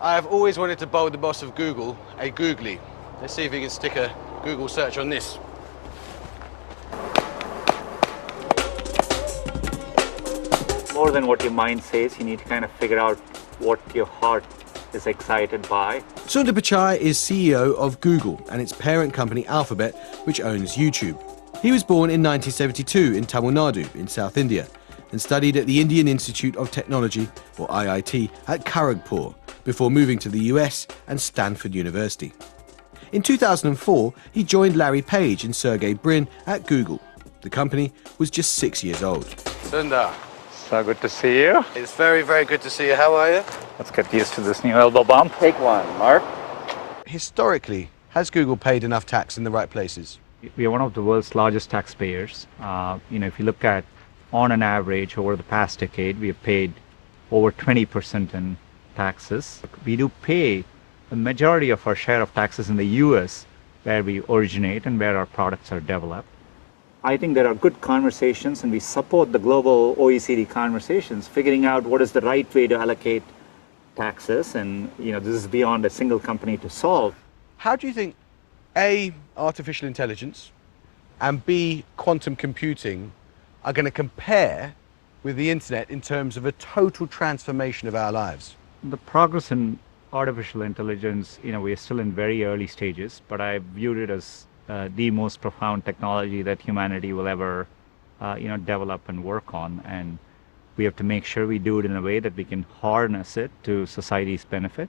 I have always wanted to bowl the boss of Google a googly. Let's see if we can stick a Google search on this. More than what your mind says, you need to kind of figure out what your heart is excited by. Sundar Pichai is CEO of Google and its parent company Alphabet, which owns YouTube. He was born in 1972 in Tamil Nadu in South India and studied at the Indian Institute of Technology, or IIT, at Kharagpur before moving to the US and Stanford University. In 2004, he joined Larry Page and Sergey Brin at Google. The company was just 6 years old. Sundar. So good to see you. It's very, very good to see you. How are you? Let's get used to this new elbow bump. Take one, Mark. Historically, has Google paid enough tax in the right places? We are one of the world's largest taxpayers. If you look at, on an average, over the past decade, we have paid over 20% in taxes. We do pay the majority of our share of taxes in the US, where we originate and where our products are developed. I think there are good conversations, and we support the global OECD conversations, figuring out what is the right way to allocate taxes, and this is beyond a single company to solve. How do you think, A, artificial intelligence, and B, quantum computing are going to compare with the internet in terms of a total transformation of our lives? The progress in artificial intelligence, we are still in very early stages, but I viewed it as the most profound technology that humanity will ever, develop and work on. And we have to make sure we do it in a way that we can harness it to society's benefit.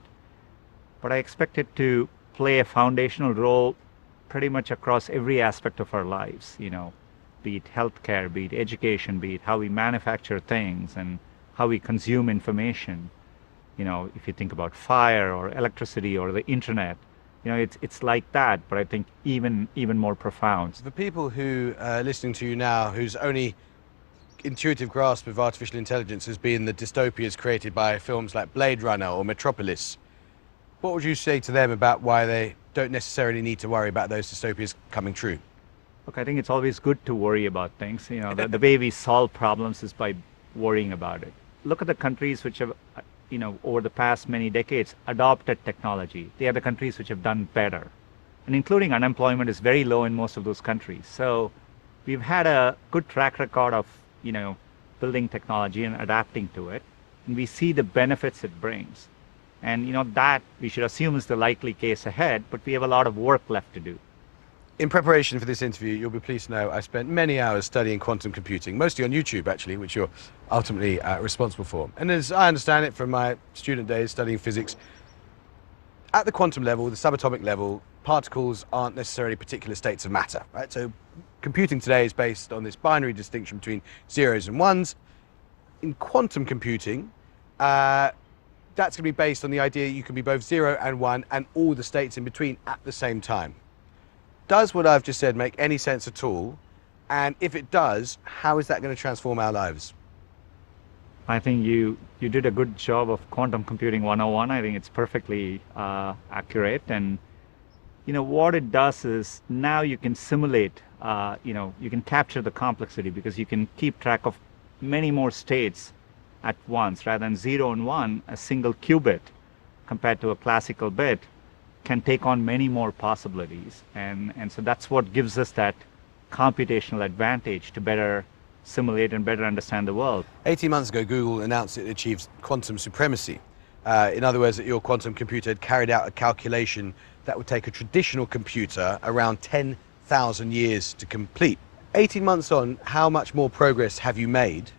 But I expect it to play a foundational role pretty much across every aspect of our lives, be it healthcare, be it education, be it how we manufacture things and how we consume information. If you think about fire or electricity or the internet, it's like that, but I think even more profound. For people who are listening to you now, whose only intuitive grasp of artificial intelligence has been the dystopias created by films like Blade Runner or Metropolis, what would you say to them about why they don't necessarily need to worry about those dystopias coming true? Look, I think it's always good to worry about things. The way we solve problems is by worrying about it. Look at the countries which have, over the past many decades, adopted technology. They are the countries which have done better. And including unemployment is very low in most of those countries. So we've had a good track record of, building technology and adapting to it. And we see the benefits it brings. And, that we should assume is the likely case ahead, but we have a lot of work left to do. In preparation for this interview, you'll be pleased to know I spent many hours studying quantum computing, mostly on YouTube, actually, which you're ultimately responsible for. And as I understand it from my student days studying physics, at the quantum level, the subatomic level, particles aren't necessarily particular states of matter, right? So computing today is based on this binary distinction between zeros and ones. In quantum computing, that's going to be based on the idea you can be both 0 and 1 and all the states in between at the same time. Does what I've just said make any sense at all? And if it does, how is that going to transform our lives? I think you did a good job of quantum computing 101. I think it's perfectly accurate. And, what it does is now you can simulate, you can capture the complexity because you can keep track of many more states at once. Rather than 0 and 1, a single qubit compared to a classical bit can take on many more possibilities. And so that's what gives us that computational advantage to better simulate and better understand the world. 18 months ago, Google announced it achieved quantum supremacy. In other words, that your quantum computer had carried out a calculation that would take a traditional computer around 10,000 years to complete. 18 months on, how much more progress have you made?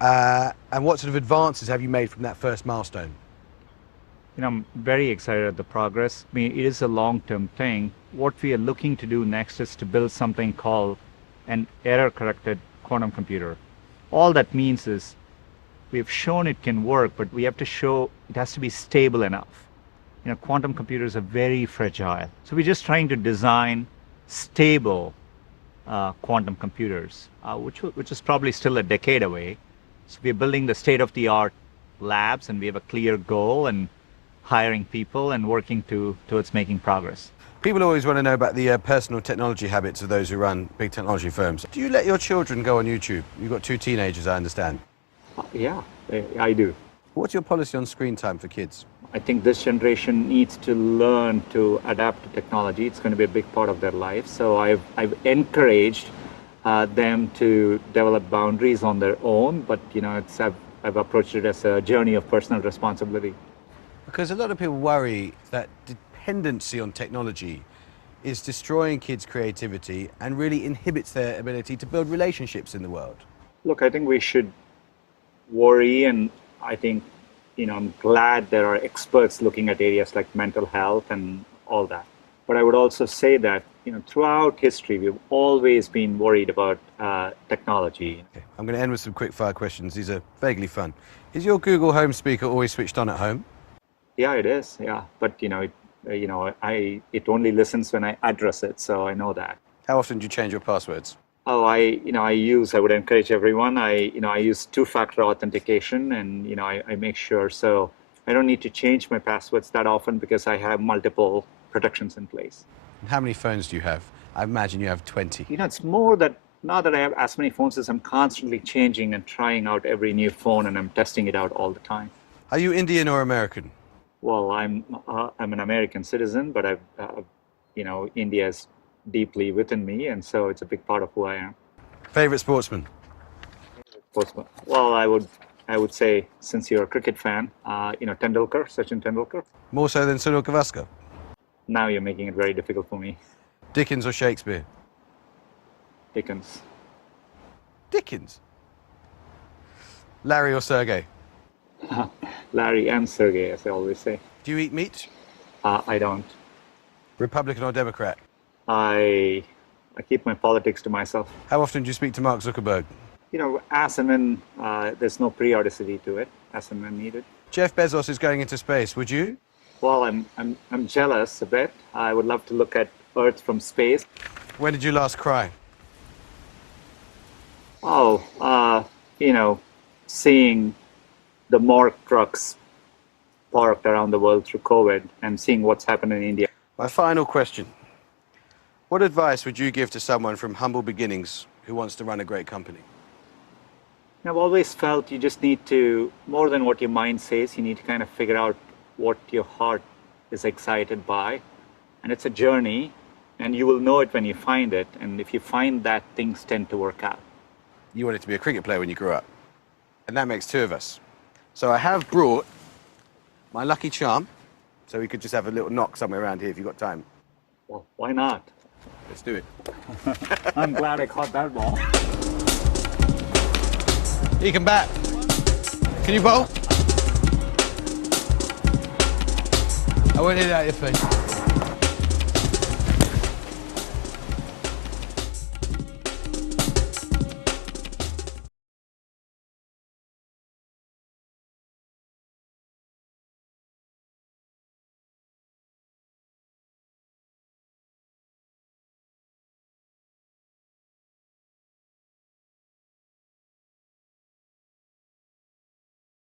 And what sort of advances have you made from that first milestone? I'm very excited at the progress. I mean, it is a long-term thing. What we are looking to do next is to build something called an error-corrected quantum computer. All that means is we've shown it can work, but we have to show it has to be stable enough. Quantum computers are very fragile. So we're just trying to design stable quantum computers, which is probably still a decade away. So we're building the state-of-the-art labs, and we have a clear goal, and hiring people and working towards making progress. People always want to know about the personal technology habits of those who run big technology firms. Do you let your children go on YouTube? You've got 2 teenagers, I understand. Yeah, I do. What's your policy on screen time for kids? I think this generation needs to learn to adapt to technology. It's going to be a big part of their life. So I've encouraged them to develop boundaries on their own, but I've approached it as a journey of personal responsibility. Because a lot of people worry that dependency on technology is destroying kids' creativity and really inhibits their ability to build relationships in the world. Look, I think we should worry, and I think, I'm glad there are experts looking at areas like mental health and all that. But I would also say that, throughout history, we've always been worried about technology. Okay. I'm going to end with some quick fire questions. These are vaguely fun. Is your Google Home speaker always switched on at home? Yeah, it is. Yeah, but it only listens when I address it, so I know that. How often do you change your passwords? Oh, I would encourage everyone. I use two-factor authentication, and I make sure, so I don't need to change my passwords that often because I have multiple protections in place. How many phones do you have? I imagine you have 20. It's more that now that I have as many phones as I'm constantly changing and trying out every new phone, and I'm testing it out all the time. Are you Indian or American? Well, I'm an American citizen, but India is deeply within me, and so it's a big part of who I am. Favorite sportsman? Well, I would say, since you're a cricket fan, Tendulkar, Sachin Tendulkar. More so than Sunil Gavaskar? Now you're making it very difficult for me. Dickens or Shakespeare? Dickens. Dickens? Larry or Sergey? Larry and Sergey, as I always say. Do you eat meat? I don't. Republican or Democrat? I keep my politics to myself. How often do you speak to Mark Zuckerberg? As and when there's no periodicity to it, as and when needed. Jeff Bezos is going into space. Would you? Well, I'm jealous a bit. I would love to look at Earth from space. When did you last cry? Oh, seeing the morgue trucks parked around the world through COVID and seeing what's happened in India. My final question. What advice would you give to someone from humble beginnings who wants to run a great company? I've always felt you just need to, more than what your mind says, you need to kind of figure out what your heart is excited by. And it's a journey, and you will know it when you find it. And if you find that, things tend to work out. You wanted to be a cricket player when you grew up. And that makes two of us. So I have brought my lucky charm, so we could just have a little knock somewhere around here if you've got time. Well, why not? Let's do it. I'm glad I caught that ball. You can bat. Can you bowl? I won't hit it out your face.